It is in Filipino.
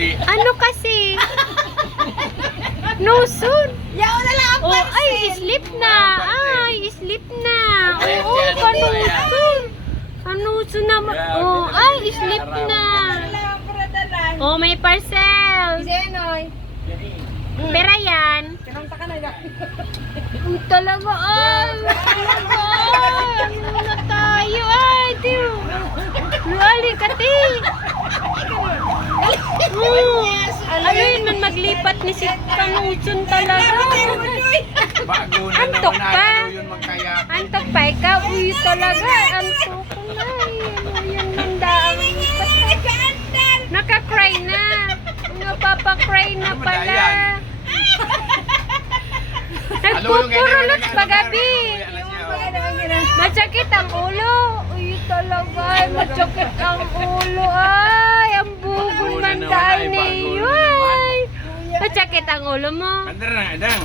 Uli. Ano kasi? No, soon. Yaw na lang ang Oh, pansin. ay, sleep na. Ay, sleep na. Ayan, Oo, si ano panuso. ba yan? Panuso naman. Yeah, Oh, okay, ay, okay, sleep araw. na. Wala ang paradalan. Oh, may parcel. Zenoy. Pera yan. Kinanta ka na yan. Talaga, ay. Talaga, ay. Ano na tayo, ay. Tiyo. Luali ka, ti. Ano yun man maglipat ni si Kanusun talaga. Bago na Antok naman pa. ano yun magkayak. Antok pa ikaw, uy talaga. Antok ko na. Ano yan ang daang. Naka-cry na. Napapa-cry na Ano ba pala. yan? Nagpupurulot pa gabi. Ano Masakit ang ulo. Uy talaga, ay, masakit ang ulo. Ay, ang bugol Bago na man naman, dahil ay, na bago na yun. Masakit ang ulo mo. Andang, andang.